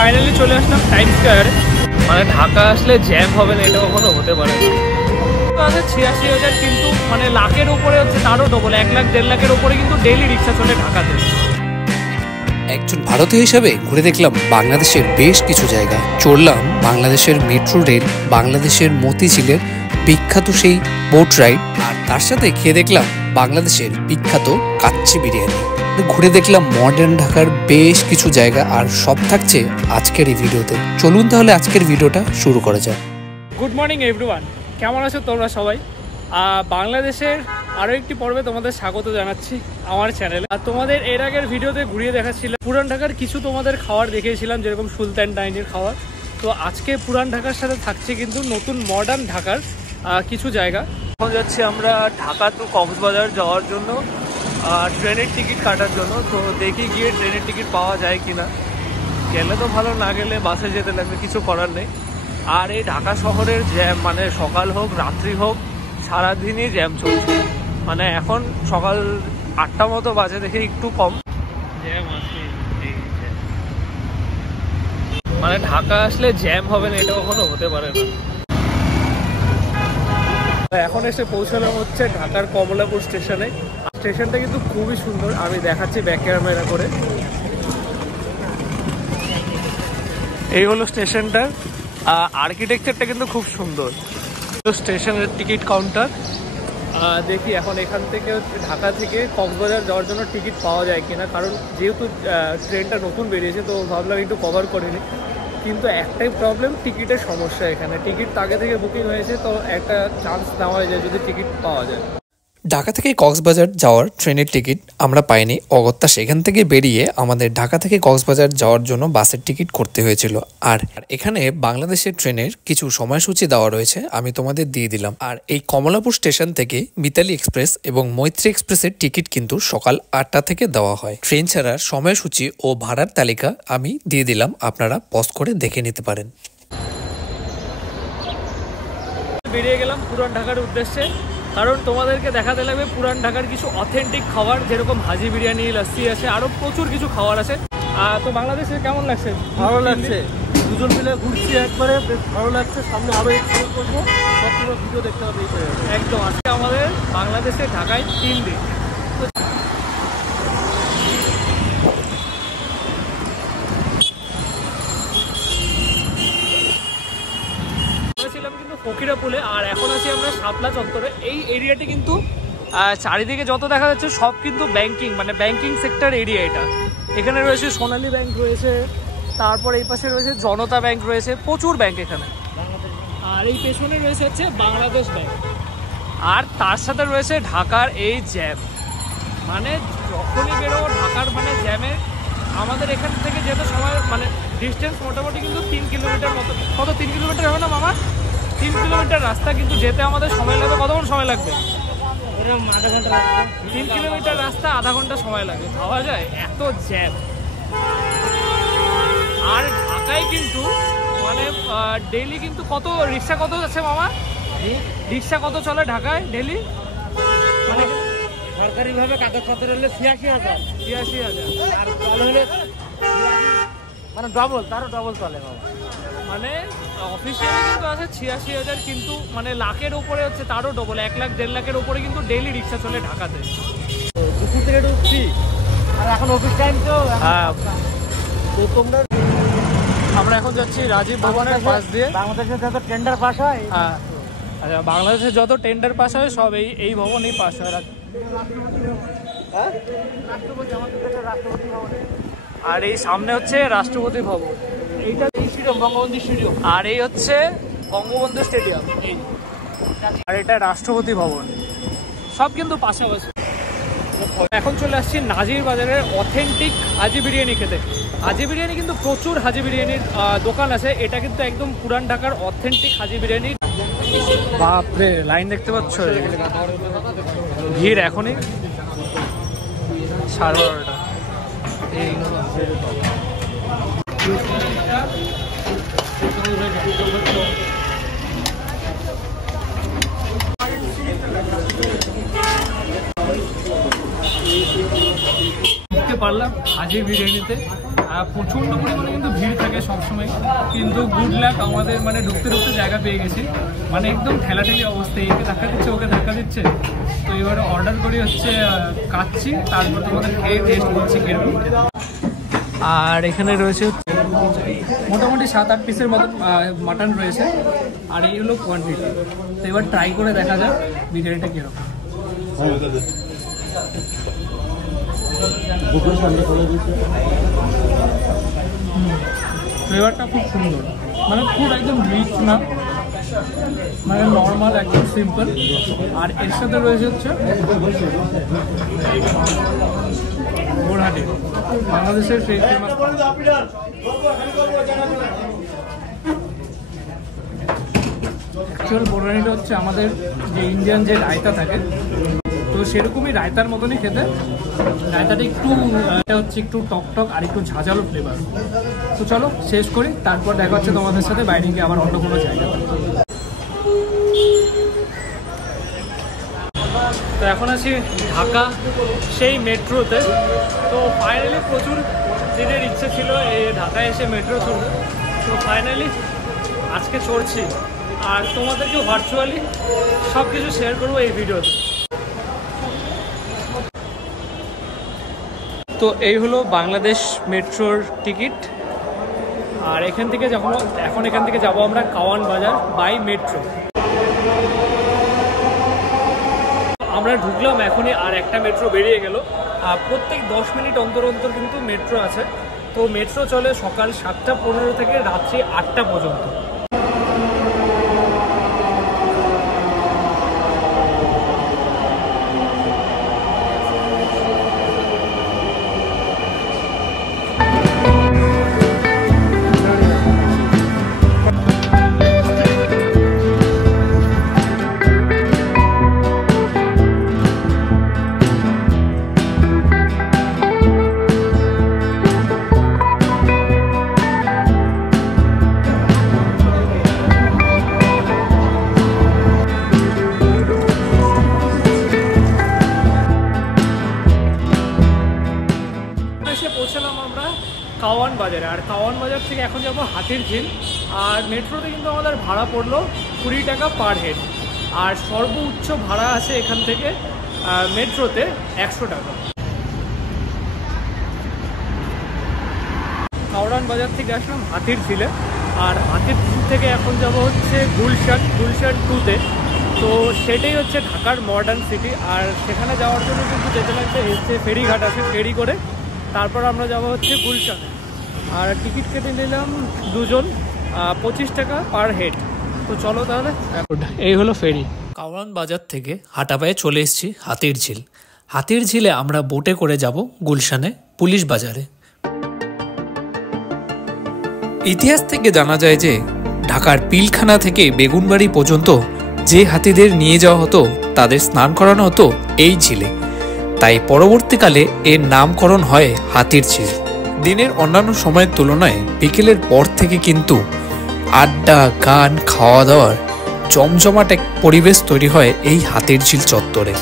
Finally চলে আসলাম time স্কয়ারে। মানে ঢাকা আসলে জ্যাম হবে না এটা কখনো হতে পারে না। তো আছে ৮৬,০০০, কিন্তু মানে লাখের উপরে হচ্ছে তারও ডবল, ১ লাখ ১.৫ লাখের উপরে কিন্তু ডেইলি রিক্সা চলে ঢাকাতে। একজন ভারতীয় হিসাবে ঘুরে দেখলাম বাংলাদেশের বেশ কিছু জায়গা। চড়লাম বাংলাদেশের মেট্রো রেল, বাংলাদেশের মতিঝিলের বিখ্যাত সেই বোট রাইড, আর তার সাথে খেয়ে দেখলাম বাংলাদেশের বিখ্যাত কাচ্চি বিরিয়ানি। ঘুরে দেখলাম মডার্ন ঢাকার বেশ কিছু জায়গা, আর সব থাকছে আজকের এই ভিডিওতে। চলুন তাহলে আজকের ভিডিওটা শুরু করা যাক। গুড মর্নিং এভরিওয়ান, কেমন আছো তোমরা সবাই? বাংলাদেশের আরও একটি পর্বে তোমাদের স্বাগত জানাচ্ছি আমার চ্যানেলে। আর তোমাদের এর আগের ভিডিওতে ঘুরিয়ে দেখাচ্ছিলাম পুরান ঢাকার কিছু তোমাদের খাবার দেখিয়েছিলাম, যেরকম সুলতান ডাইনের খাবার। তো আজকে পুরান ঢাকার সাথে থাকছে কিন্তু নতুন মডার্ন ঢাকার কিছু জায়গা। এখন যাচ্ছি আমরা ঢাকা টু কক্সবাজার যাওয়ার জন্য ট্রেনের টিকিট কাটার জন্য। তো দেখি গিয়ে ট্রেনের টিকিট পাওয়া যায় কিনা, গেলে তো ভালো, না গেলে বাসে যেতে লাগবে, কিছু করার নেই। আর এই ঢাকা শহরের জ্যাম মানে সকাল হোক রাত্রি হোক সারাদিনই জ্যাম চলছে। মানে এখন সকাল ৮টা মতো বাজে, দেখে একটু কম জ্যাম আছে। মানে ঢাকা আসলে জ্যাম হবে না এটা কখনো হতে পারে না। এখন এসে পৌঁছানো হচ্ছে ঢাকার কমলাপুর স্টেশনে। স্টেশনটা কিন্তু খুবই সুন্দর, আমি দেখাচ্ছি ব্যাক ক্যামেরা করে। এই হলো স্টেশনটার আর্কিটেকচারটা কিন্তু খুব সুন্দর। স্টেশনের টিকিট কাউন্টার। দেখি এখন এখান থেকে ঢাকা থেকে কক্সবাজার যাওয়ার জন্য টিকিট পাওয়া যায় কিনা, কারণ যেহেতু ট্রেনটা নতুন বেরিয়েছে তো ভাবলাম একটু কভার করে নিই। কিন্তু একটাই প্রবলেম, টিকিটের সমস্যা। এখানে টিকিট আগে থেকে বুকিং হয়েছে, তো একটা চান্স নেওয়া যায় যদি টিকিট পাওয়া যায়। ঢাকা থেকে কক্সবাজার যাওয়ার ট্রেনের টিকিট আমরা পাইনি। অগত্যা সেখান থেকে বেরিয়ে আমাদের ঢাকা থেকে কক্সবাজার যাওয়ার জন্য বাসের টিকিট করতে হয়েছিল। আর এখানে বাংলাদেশের ট্রেনের কিছু সময়সূচি দেওয়া রয়েছে, আমি তোমাদের দিয়ে দিলাম। আর এই কমলাপুর স্টেশন থেকে মিতালি এক্সপ্রেস এবং মৈত্রী এক্সপ্রেসের টিকিট কিন্তু সকাল ৮টা থেকে দেওয়া হয়। ট্রেন ছাড়ার সময়সূচি ও ভাড়ার তালিকা আমি দিয়ে দিলাম, আপনারা পজ করে দেখে নিতে পারেন। বেরিয়ে গেলাম পুরান ঢাকার উদ্দেশ্যে, কারণ তোমাদেরকে দেখাতে লাগবে পুরান ঢাকার কিছু অথেন্টিক খাবার, যেরকম হাজি বিরিয়ানি, লস্যি আছে, আরও প্রচুর কিছু খাবার আছে। তো বাংলাদেশে কেমন লাগছে? ভালো লাগছে, দুজন মিলে ঘুরছি একবারে, বেশ ভালো লাগছে। সামনে আরও এক্সপ্লোর করবো, সবগুলো ভিডিও দেখতে হবে। একদম, আজকে আমাদের বাংলাদেশে ঢাকায় 3 দিন। কিন্তু ফকিরাপুলে, আর এখন আছি আমরা শাপলা চত্বরে। এই এরিয়াটি কিন্তু চারিদিকে যত দেখা যাচ্ছে সব কিন্তু ব্যাংকিং, মানে ব্যাংকিং সেক্টর এরিয়া এটা। এখানে রয়েছে সোনালী ব্যাংক রয়েছে, তারপর এই পাশে রয়েছে জনতা ব্যাংক রয়েছে, প্রচুর ব্যাংক এখানে। আর এই পেছনে রয়েছে হচ্ছে বাংলাদেশ ব্যাংক। আর তার সাথে রয়েছে ঢাকার এই জ্যাম। মানে যখনই বেরোবো ঢাকার মানে জ্যামে আমাদের এখান থেকে যেতে সময়, মানে ডিস্টেন্স মোটামুটি কিন্তু 3 কিলোমিটার মতো। কত 3 কিলোমিটার হবে না মামা? 3 কিলোমিটার রাস্তা, কিন্তু যেতে আমাদের সময় লাগবে। কতক্ষণ সময় লাগবে? 3 কিলোমিটার রাস্তা আধা ঘন্টা সময় লাগে। ভাবা যায় এত জ্যাম। আর ঢাকায় কিন্তু মানে ডেইলি কিন্তু কত রিক্সা কত আছে মামা? রিক্সা কত চলে ঢাকায় ডেইলি? মানে সরকারিভাবে কাগজপত্র হলে ৮৬,০০০। ৮৬,০০০ আর হলে মানে ডবল, তারও ডবল চলে বাবা। মানে অফিসিয়ালি কিন্তু আছে ৮৬,০০০, কিন্তু মানে লাখের উপরে হচ্ছে তারও ডবল, ১ লাখ ১.৫ লাখের উপরে কিন্তু ডেইলি রিক্সা চলে ঢাকাতে। দুপুর থেকে একটু ফ্রি, আর এখন অফিস টাইম তো। হ্যাঁ, তো তোমরা আমরা এখন যাচ্ছি রাজীব ভবনের পাশ দিয়ে। বাংলাদেশের যত টেন্ডার পাস হয়, হ্যাঁ আচ্ছা, বাংলাদেশে যত টেন্ডার পাস হয় সব এই ভবনেই পাস হয়। আর এই সামনে হচ্ছে রাষ্ট্রপতি ভবন, এইটা স্টেডিয়াম, বঙ্গবন্ধু স্টেডিয়াম। আর এই হচ্ছে বঙ্গবন্ধু স্টেডিয়াম, এই। আর এটা রাষ্ট্রপতি ভবন, সব কিন্তু পাশাপাশি। এখন চলে আসছি নাজির বাজারের অথেন্টিক হাজি বিরিয়ানি খেতে। হাজি বিরিয়ানি কিন্তু প্রচুর হাজি বিরিয়ানির দোকান আছে, এটা কিন্তু একদম পুরান ঢাকার অথেন্টিক হাজি বিরিয়ানি। বাপরে, লাইন দেখতে পাচ্ছ? ভিড় এখনই 12:30। এই পারলাম হাজির বিরিয়ানিতে। প্রচণ্ড পরিমাণে কিন্তু ভিড় থাকে সবসময়, কিন্তু গুড লাক আমাদের মানে ঢুকতে ঢুকতে জায়গা পেয়ে গেছি। মানে একদম ঠেলাঠেলি অবস্থা, একে ধাক্কা দিচ্ছে ওকে ধাক্কা দিচ্ছে। তো এবারে অর্ডার করি হচ্ছে কাচ্ছি, তারপর তোমাদের খেয়ে টেস্ট করছি কিরকম। আর এখানে রয়েছে মোটামুটি 7-8 পিসের মতো মাটন রয়েছে, আর এই হলো কোয়ান্টিটি। তো এবার ট্রাই করে দেখা যাক বিরিয়ানিটা কীরকম। ফ্লেভারটা খুব সুন্দর, মানে খুব একদম রিচ না, মানে নর্মাল একদম সিম্পল। আর এর সাথে রয়েছে হচ্ছে বোরহানি, বাংলাদেশের ফেমাস। অ্যাকচুয়াল বোরহানিটা হচ্ছে আমাদের যে ইন্ডিয়ান যে রায়তা থাকে, তো সেরকমই রায়তার মতনই খেতে। রায়তাটা একটু হচ্ছে একটু টক টক আর একটু ঝাঁঝালো ফ্লেভার। তো চলো শেষ করি, তারপর দেখা হচ্ছে তোমাদের সাথে বাইরে গিয়ে আবার অন্য কোনো জায়গাতে। তো এখন আছি ঢাকা সেই মেট্রোতে। তো ফাইনালি প্রচুর দিনের ইচ্ছে ছিল এই ঢাকায় এসে মেট্রো চড়বে, তো ফাইনালি আজকে চড়ছি। আর তোমাদেরকেও ভার্চুয়ালি সব কিছু শেয়ার করবো এই ভিডিওতে। তো এই হলো বাংলাদেশ মেট্রোর টিকিট। আর এখান থেকে এখন এখান থেকে যাবো আমরা কাওয়ান বাজার বাই মেট্রো। আমরা ঢুকলাম এখনই, আর একটা মেট্রো বেরিয়ে গেল। প্রত্যেক 10 মিনিট অন্তর অন্তর কিন্তু মেট্রো আছে। তো মেট্রো চলে সকাল 7টা 15 থেকে রাত্রি 8টা পর্যন্ত। পৌঁছালাম আমরা কাওয়ান বাজারে। আর কাওয়ান বাজার থেকে এখন যাবো হাতিরঝিল। আর মেট্রোতে কিন্তু আমাদের ভাড়া পড়লো 20 টাকা পার হেড। আর সর্বোচ্চ ভাড়া আছে এখান থেকে মেট্রোতে 100 টাকা। কাওয়ান বাজার থেকে আসলাম হাতিরঝিলে। আর হাতিরঝিল থেকে এখন যাব হচ্ছে গুলশান 2-তে। তো সেটাই হচ্ছে ঢাকার মডার্ন সিটি। আর সেখানে যাওয়ার জন্য কিন্তু যেতে লাগবে হচ্ছে ফেরিঘাট আছে, ফেরি করে তারপর আমরা যাবো হচ্ছে গুলশানে। আর টিকিট কেটে নিলাম দুজন 25 টাকা পার হেড। তো চলো তাহলে, এই হলো ফেরি। কাওয়ান বাজার থেকে হাঁটা পায়ে চলে এসেছি হাতিরঝিল। হাতিরঝিলে আমরা বোটে করে যাব গুলশানে পুলিশ বাজারে। ইতিহাস থেকে জানা যায় যে ঢাকার পিলখানা থেকে বেগুনবাড়ি পর্যন্ত যে হাতিদের নিয়ে যাওয়া হতো তাদের স্নান করানো হতো এই ঝিলে। তাই পরবর্তীকালে এর নামকরণ হয় হাতির ঝিল। দিনের অন্যান্য সময়ের তুলনায় বিকেলের পর থেকে কিন্তু আড্ডা, গান, খাওয়া দাওয়ার জমজমাট এক পরিবেশ তৈরি হয় এই হাতির ঝিল চত্বরে।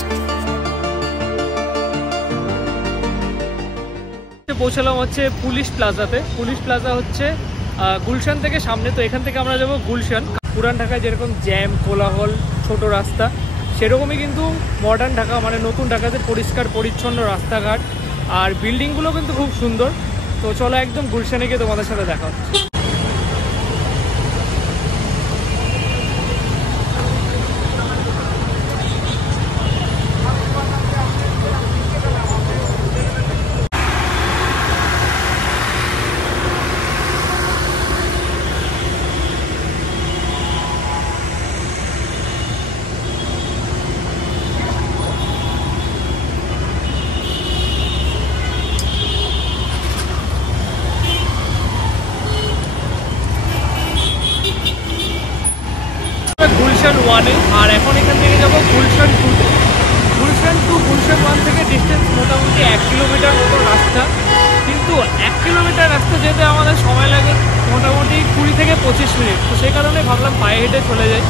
পৌঁছালাম হচ্ছে পুলিশ প্লাজাতে। পুলিশ প্লাজা হচ্ছে গুলশান থেকে সামনে। তো এখান থেকে আমরা যাবো গুলশান। পুরান ঢাকায় যেরকম জ্যাম, কোলাহল, ছোট রাস্তা, সেরকমই কিন্তু মডার্ন ঢাকা মানে নতুন ঢাকাতে পরিষ্কার পরিচ্ছন্ন রাস্তাঘাট আর বিল্ডিংগুলো কিন্তু খুব সুন্দর। তো চলো একদম গুলশানে গিয়ে তোমাদের সাথে দেখা হচ্ছে। গুলশান 1-এ, আর এখন এখান থেকে যাবো গুলশান 2-তে। গুলশান 2 গুলশান 1 থেকে ডিস্টেন্স মোটামুটি 1 কিলোমিটার মতো রাস্তা। কিন্তু 1 কিলোমিটার রাস্তা যেতে আমাদের সময় লাগে মোটামুটি 20 থেকে 25 মিনিট। তো সেই কারণে ভাবলাম পায়ে হেঁটে চলে যাই।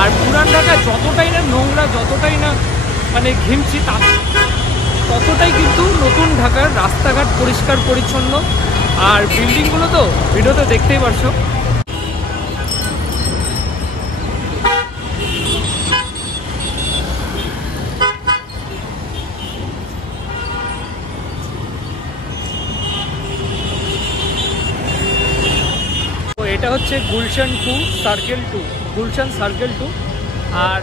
আর পুরান ঢাকা যতটাই না নোংরা, যতটাই না মানে ঘিমছি, ততটাই কিন্তু নতুন ঢাকার রাস্তাঘাট পরিষ্কার পরিচ্ছন্ন। আর বিল্ডিংগুলো তো ভিডিওতে দেখতেই পারছো। এটা হচ্ছে গুলশান সার্কেল 2 আর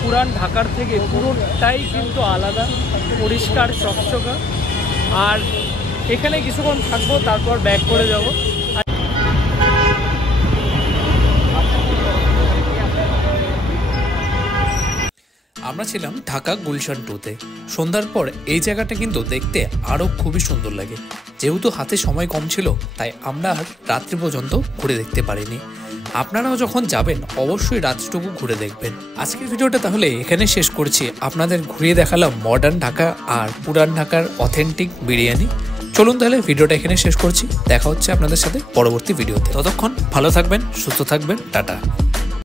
পুরান ঢাকার থেকে পুরোটাই কিন্তু আলাদা, পরিষ্কার চকচকা। আর এখানে কিছুক্ষণ থাকবো, তারপর ব্যাক করে যাব। আমরা ছিলাম ঢাকা গুলশান 2-তে। সন্ধ্যার পর এই জায়গাটা কিন্তু দেখতে আরও খুবই সুন্দর লাগে। যেহেতু হাতে সময় কম ছিল, তাই আমরা আর রাত্রি পর্যন্ত ঘুরে দেখতে পারিনি। আপনারাও যখন যাবেন অবশ্যই রাতটুকু ঘুরে দেখবেন। আজকের ভিডিওটা তাহলে এখানে শেষ করছি। আপনাদের ঘুরিয়ে দেখালাম মডার্ন ঢাকা আর পুরান ঢাকার অথেন্টিক বিরিয়ানি। চলুন তাহলে ভিডিওটা এখানে শেষ করছি। দেখা হচ্ছে আপনাদের সাথে পরবর্তী ভিডিওতে। ততক্ষণ ভালো থাকবেন, সুস্থ থাকবেন, টাটা।